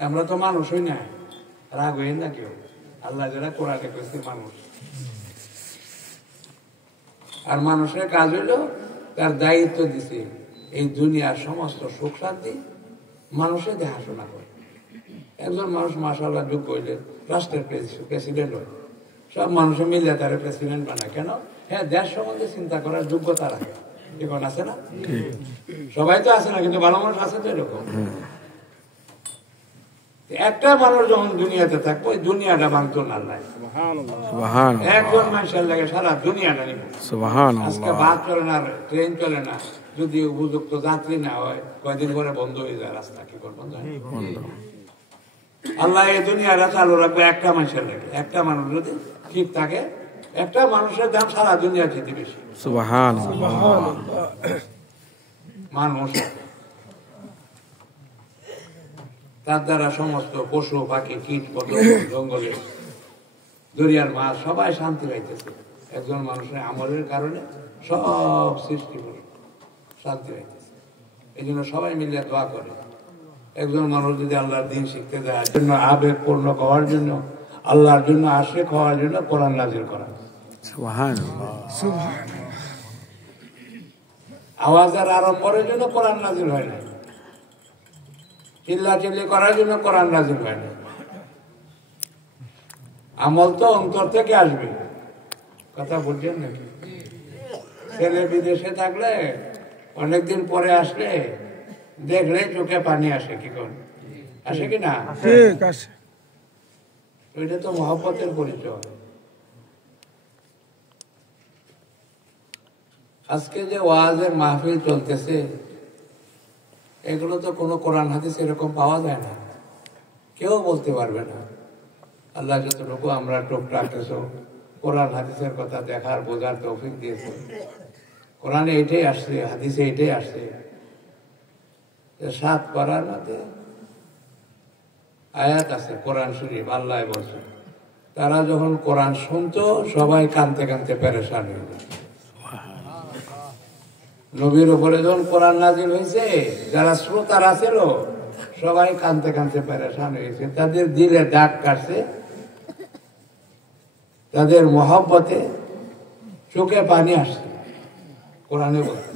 আমরা তো মানুষই না, রাগ হই না কেউ। আল্লাহ যারা কোরআনে কইছে মানুষ, আর মানুষের কাজ হইলো তার দায়িত্ব দিছে এই দুনিয়ার সমস্ত সুখ শান্তি মানুষের দেখাশোনা করে। একজন মানুষ মাশাআল্লাহ যোগ্য হইলে রাষ্ট্রের প্রেসিডেন্ট হয়, সব মানুষে মিলে তার প্রেসিডেন্ট বানায়। কেন? হ্যাঁ, দেশ সম্বন্ধে চিন্তা করার যোগ্যতা রাখে। এখন আছে না? সবাই তো আছে না, কিন্তু ভালো মানুষ আছে তো এরকম। একটা মানুষ যখন দুনিয়াতে থাকবো, ওই দুনিয়াটা ভাঙতো না। একজন মানুষের লাগে সারা দুনিয়াটা নিব। আজকে বাস চলে না, ট্রেন চলে না, যদি উপযুক্ত যাত্রী না হয় কয়দিন পরে বন্ধ হয়ে যায় রাস্তা। কি করবো? আল্লাহ এই দুনিয়াটা চালু রাখবে একটা মানুষের লাগে। একটা মানুষ যদি ঠিক থাকে, একটা মানুষের দাম সারা দুনিয়া খেতে বেশি। মানুষ তার দ্বারা সমস্ত পশু পাখি কীট পতঙ্গ জঙ্গলে দরিয়ার মাছ সবাই শান্তি পাইতেছে। একজন মানুষের আমলের কারণে সব সৃষ্টি শান্তি পাইতেছে। এই জন্য সবাই মিলে দোয়া করে। একজন মানুষ যদি আল্লাহর দিন শিখতে দেওয়ার জন্য, আবেগ পূর্ণ হওয়ার জন্য, আল্লাহর জন্য আশিক হওয়ার জন্য কোরআন নাজিল করা। আওয়াজের আড়ম্বরের জন্য কোরআন নাজিল হয় না, চিল্লাচিল্লি করার জন্য কোরআন নাজিল হয় না। আমল তো অন্তর থেকে আসবে। কথা বলছেন নাকি? ছেলে বিদেশে থাকলে অনেকদিন পরে আসলে দেখলে চোখে পানি আসে। কি কর আসে কি না? ওইটা তো মহব্বতের পরিচয়। আজকে যে ওয়াজের মাহফিল চলতেছে, এগুলো তো কোনো কোরআন হাদিস এরকম পাওয়া যায় না, কেউ বলতে পারবে না। আল্লাহ যতটুকু আমরা টুকটাক কিছু কোরআন হাদিসের কথা দেখার বোঝার তৌফিক দিয়েছে। কোরআনে এটাই আসছে, হাদিসে এটাই আসছে। 7 পারার মধ্যে আয়াত আছে কোরআন শরীফ, আল্লাহ বলছে তারা যখন কোরআন শুনতো সবাই কানতে কানতে পেরেশান হয়ে গেল। নবীর উপরে যখন কোরআন নাজিল হয়েছে, যারা শ্রোতারা ছিল সবাই কানতে কানতে পেরেশান হয়েছে। তাদের দিলে দাগ কাটছে, তাদের মহব্বতে চোখে পানি আসছে। কোরআনে বলছে,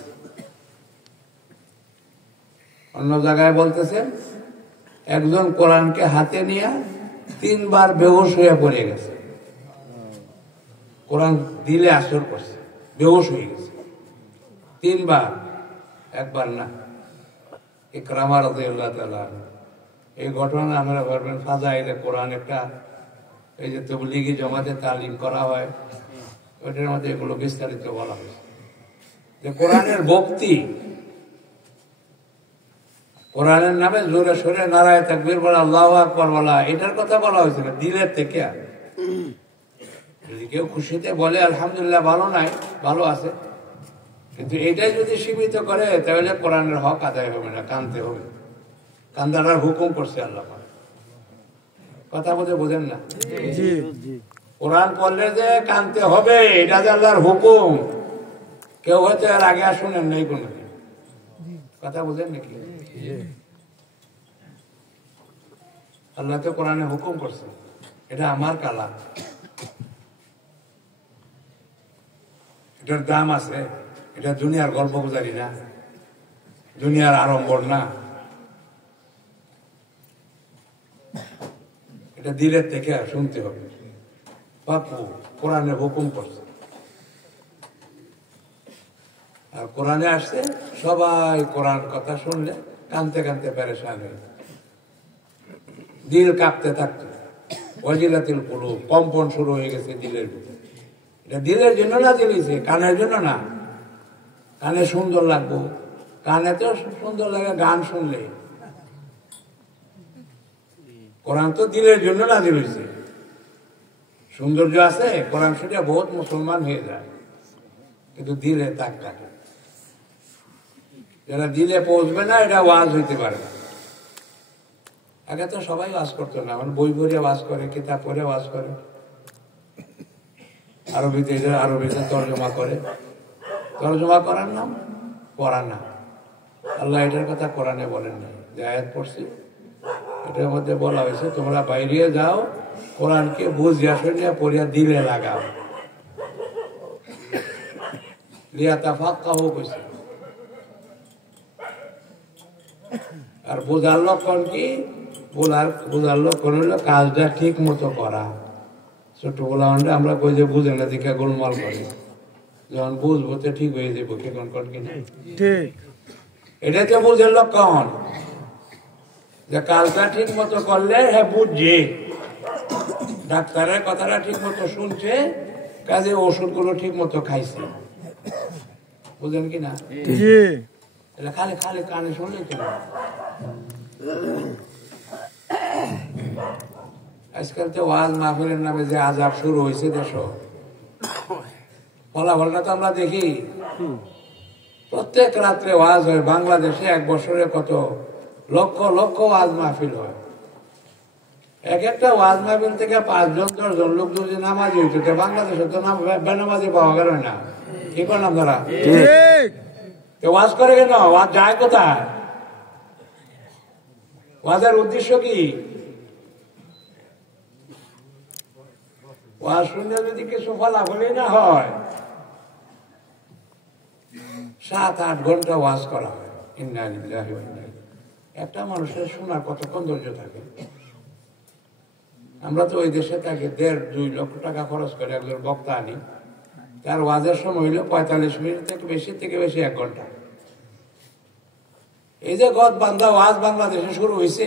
অন্য জায়গায় বলতেছেন একজন কোরআনকে হাতে নিয়ে 3 বার বেহুশ হয়ে পড়ে গেছে। কোরআন দিলে আসর করছে, বেহুশ হয়ে গেছে 3 বার, একবার না। ইকরামা রাদিয়াল্লাহু তাআলা, এই ঘটনা আমরা ভাববেন ফাজাইলে কোরআন একটা, এই যে তাবলীগী জামাতে তালিম করা হয়, ওইটার মধ্যে এগুলো বিস্তারিত বলা হয়েছে। যে কোরআনের ভক্তি, কোরআনের নামে জোরে সোরে নারায়ে তাকবীর বলা, আল্লাহু আকবার বলা, এটার কথা বলা হয়েছিল দিলের থেকে। যদি কেউ খুশিতে বলে আলহামদুলিল্লাহ, ভালো নাই, ভালো আছে, কিন্তু এটাই যদি সীমিত করে তাহলে কোরআনের হক আদায় হবে না, কানতে হবে। কান্দার হুকুম করছে আল্লাহ। কথা বলতে বোঝেন না? কোরআন পড়লে যে কানতে হবে, এটা যে আল্লাহর হুকুম। কেউ হয়তো এর আগে শুনেন নাই কোনো, কথা বোঝেন নাকি? আল্লাহ তো কোরআনে হুকুম করছে, এটা আমার কালাম, এটার দাম আছে। এটা দুনিয়ার গল্প গুজারি না, দুনিয়ার আড়ম্বর না, এটা দিলের থেকে শুনতে হবে। বাপু কোরআনে হুকুম করছে, আর কোরআনে আসছে সবাই কোরআন কথা শুনলে কানতে কানতে পেরেশান হয়ে, দিল কাঁপতে থাকতো। ওয়াজিলাতিল কুলুব, কম্পন শুরু হয়ে গেছে দিলের ভিতরে। এটা দিলের জন্য না দিয়েছে, কানের জন্য না। কানে সুন্দর লাগবো, কানে তো সুন্দর লাগে গান শুনলে। কোরআন তো দিলের জন্য নাজিল হয়েছে। সৌন্দর্য আছে কোরআন শুনে, বহুত মুসলমান হয়ে যায়, কিন্তু দিলে তাক কাটে। যারা দিলে পৌঁছবে না, এটা ওয়াজ হইতে পারে না। আগে তো সবাই ওয়াজ করতো না, মানে বই পড়ে ওয়াজ করে, কিতাব পড়ে ওয়াজ করে, আরবিতে তর্জমা করে। তর্জমা করার নাম পড়া না। আল্লাহ এটার কথা কোরআনে বলেন না। যে আয়াত পড়ছি এটার মধ্যে বলা হয়েছে তোমরা বাইরে যাও, কোরআনকে বুঝিয়া শুনিয়া পড়িয়া দিলে লাগাও। আর বোঝার লক্ষণ কি? বোঝার লক্ষণ হলো কাজটা ঠিক মতো করা। ছোট বলা আমরা কই যে বুঝে না দিকে গোলমাল করি, যখন বুঝবো তো ঠিক হয়ে যাবো। কেমন কর কিনা এটা তো বুঝের লক্ষণ, যে কাজটা ঠিক মতো করলে হ্যাঁ বুঝছে, ডাক্তারের কথাটা ঠিক মতো শুনছে, কাজে ওষুধগুলো ঠিক মতো খাইছে। বুঝলেন কিনা? খালি খালি কানে শুনলে কিনা। আজকাল তো ওয়াজ মাহফিলের নামে যে আজাব শুরু হয়েছে দেশ, ফলাফলটা তো আমরা দেখি। প্রত্যেক রাত্রে ওয়াজ হয় বাংলাদেশে, এক বছরে কত লক্ষ লক্ষ ওয়াজ মাহফিল হয়। এক একটা ওয়াজ মাহফিল থেকে 5 জন 10 জন লোক যদি নামাজি হইতো, বাংলাদেশে তো বেনামাজি পাওয়া গেল না। কি করেন আপনারা? ওয়াজ করে কেন? ওয়াজ যায় কোথায়? ওয়াজের উদ্দেশ্য কি? ওয়াজ শুনে যদি কিছু ফলাফলই না হয়, 7-8 ঘন্টা ওয়াজ করা হয়। ইন্না লিল্লাহি ওয়া ইন্না ইলাইহি। একটা মানুষের শোনার কতক্ষণ ধৈর্য থাকে? আমরা তো ওই দেশে থাকি, 1.5-2 লক্ষ টাকা খরচ করে একজন বক্তা আনি, তার ওয়াজের সময় হইল 45 মিনিট থেকে বেশি 1 ঘন্টা। এই যে গদ বান্ধা ওয়াজ বাংলাদেশে শুরু হয়েছে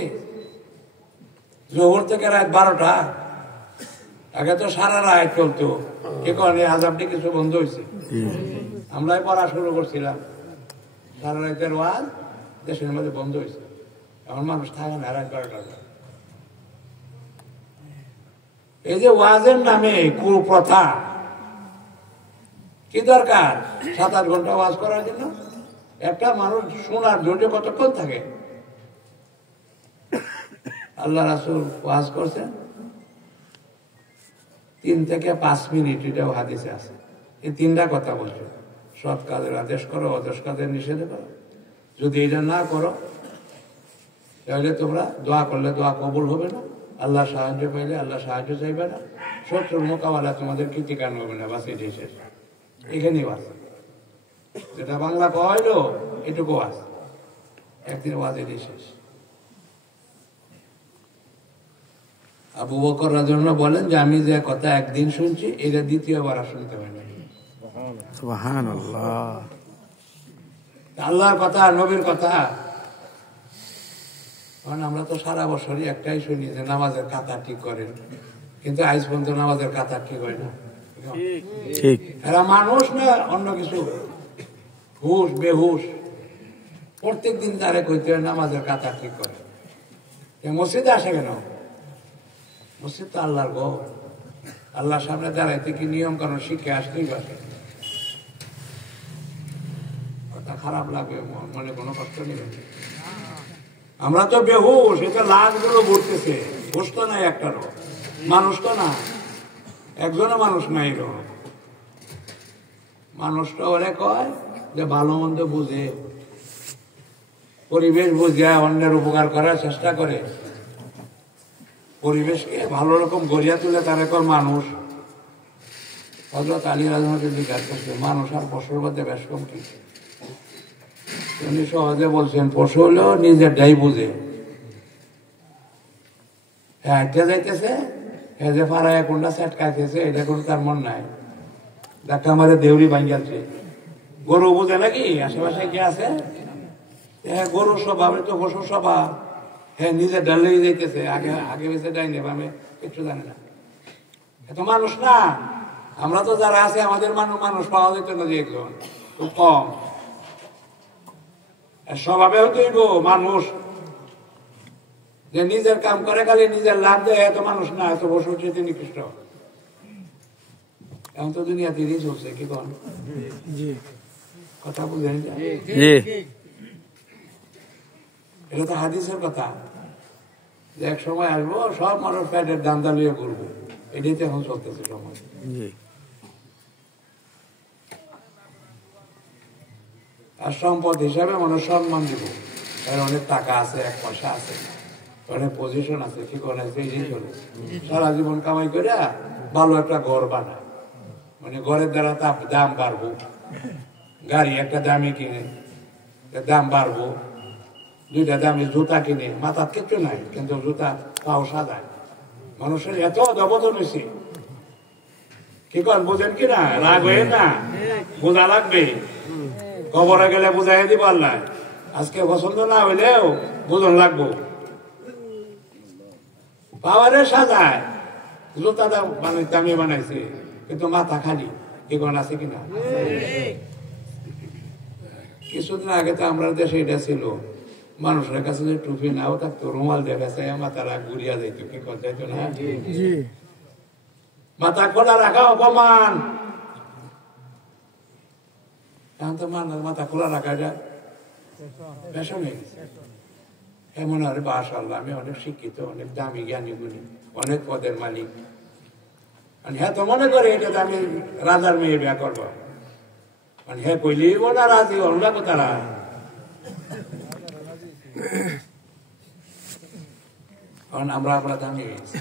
জোহর থেকে রাত 12টা, আগে তো সারা রাত চলতো। এখন এই আজাবটি কিছু বন্ধ হয়েছে। আমরাই পড়া শুরু করছিলাম, সারা রাতের ওয়াজ দেশের মধ্যে বন্ধ হয়েছে। এখন মানুষ থাকে না রাত 12টা। এই যে ওয়াজের নামে কুপ্রথা, কি দরকার 7-8 ঘন্টা ওয়াজ করার জন্য? একটা মানুষ শোনার ধৈর্য কতক্ষণ থাকে? আল্লাহ রাসূল ওয়াজ করছেন 3 থেকে 5 মিনিট, এটাও হাদিসে আছে। এই 3টা কথা বলছো, সৎ কাজের আদেশ করো, অদর্শ কাজের নিষেধ করো। যদি এটা না করো তাহলে তোমরা দোয়া করলে দোয়া কবুল হবে না, আল্লাহ সাহায্য পাইলে আল্লাহ সাহায্য চাইবে না, শত্রুর মোকাবেলা তোমাদের কৃতিকান হবে না। বাস এটাই শেষ, এখানেই বাস। যেটা বাংলা কইলো এটুকু আস, একদিন ওয়াজ এটাই শেষ। আবু বকর রাদিয়াল্লাহু বলেন যে আমি যে কথা একদিন শুনছি, এটা দ্বিতীয়বার আর শুনতে পাই না। সুবহানাল্লাহ। আল্লাহর কথা, নবীর কথা। আমরা তো সারা বছরই একটাই শুনি যে নামাজের কাতা ঠিক করেন, কিন্তু আজ পর্যন্ত নামাজের কাতা ঠিক হয় না। ঠিক, এরা মানুষ না অন্য কিছু, হুশ বেহুশ। প্রত্যেক দিন তারে কইতে হয় নামাজের কাতা ঠিক করে। মসজিদে আসে কেন? মসজিদ তো আল্লাহর ঘর, আল্লাহর সামনে দাঁড়াইতে কি নিয়ম কানুন শিখে আসতেই পারে। কথা খারাপ লাগে, মনে কোনো কষ্ট নেই। আমরা তো বেহুশ, এটা লাশগুলো ঘুরতেছে, হুশ তো নাই একটারও, মানুষ তো না, একজনও মানুষ নাই। মানুষটা ওরে কয় যে ভালো মন্দ বুঝে, পরিবেশ বুঝে অন্যের উপকার করার চেষ্টা করে, পরিবেশকে ভালো রকম গড়িয়া তুলে তারা কর মানুষ। হযরত আলী রাদিয়াল্লাহু আনহু জিজ্ঞাসা করছে, মানুষ আর পশুর মধ্যে বেশ কম কি? উনি সহজে বলছেন, পশু হলেও নিজেরটাই বুঝে। হ্যাঁ এটা যাইতেছে, হ্যাঁ যে ফারায় কোনটা সেট খাইতেছে, এটা কোনো তার মন নাই। দেখা আমাদের দেউরি ভাঙ্গাচ্ছে। গরু বুঝে নাকি আশেপাশে কি আছে? হ্যাঁ গরুর স্বভাব, তো পশুর স্বভাব। হ্যাঁ নিজে ডালেই যাইতেছে, আগে আগে বেঁচে ডাইনে আমি কিচ্ছু জানি না। এত মানুষ না। আমরা তো যারা আছে আমাদের মানুষ পাওয়া যেত না, যে একজন খুব কম। স্বভাবে হইব মানুষ যে নিজের কাম করে, খালি নিজের লাভ দেয়, এত মানুষ না, এত বসে হচ্ছে নিকৃষ্ট। এখন তো দুনিয়া তিরিশ চলছে, কি কন কথা বুঝলেন? এটা তো হাদিসের কথা, যে এক সময় আসবো সব মানুষ প্যাটের দান্দা লিয়ে করবো। এটাই তো এখন চলতেছে সময়। আর সম্পদ হিসাবে মানুষ সম্মান দিব, তার অনেক টাকা আছে, 1 পয়সা আছে, অনেক পজিশন আছে, ঠিকানা আছে, এই চলে সারা জীবন কামাই করে ভালো একটা ঘর বানায়, মানে ঘরের দ্বারা তার দাম বাড়বো, গাড়ি একটা দামি কিনে দাম বাড়বো, দুইটা দামি জুতা কিনে, মাথার কিচ্ছু নাই কিন্তু জুতা পাও সাজায়। মানুষের এত অধপতন হয়েছে, কি কর বোঝেন কিনা? রাগ হয়ে না, বোঝা লাগবে, কবরে গেলে বুঝাই দিব আল্লাহ। আজকে পছন্দ না হইলেও বোঝন লাগবো। পাওয়ারে সাজায়, জুতা দামি বানাইছে কিন্তু মাথা খালি, কি কোন আছে কিনা? কিছুদিন আগে তো আমরা দেশে এটা ছিল, মানুষের কাছে যে টুপি নাও থাকতো, রুমাল দেখাচ্ছে মাথারা ঘুরিয়া যাইত, কি কর যাইতো না? মাথা খোলা রাখা অপমান। এখন তো মাথা খোলা রাখা যায় ফ্যাশন হয়ে গেছে। এমন আর মাশাআল্লাহ আমি অনেক শিক্ষিত, অনেক দামি জ্ঞানী গুণী, অনেক পদের মালিক, হ্যাঁ তো মনে করে এটা আমি রাজার মেয়ে বিয়া করবো, মানে হ্যাঁ কইলেই না রাজি অন্য তারা। কারণ আমরা দামি হয়ে গেছি।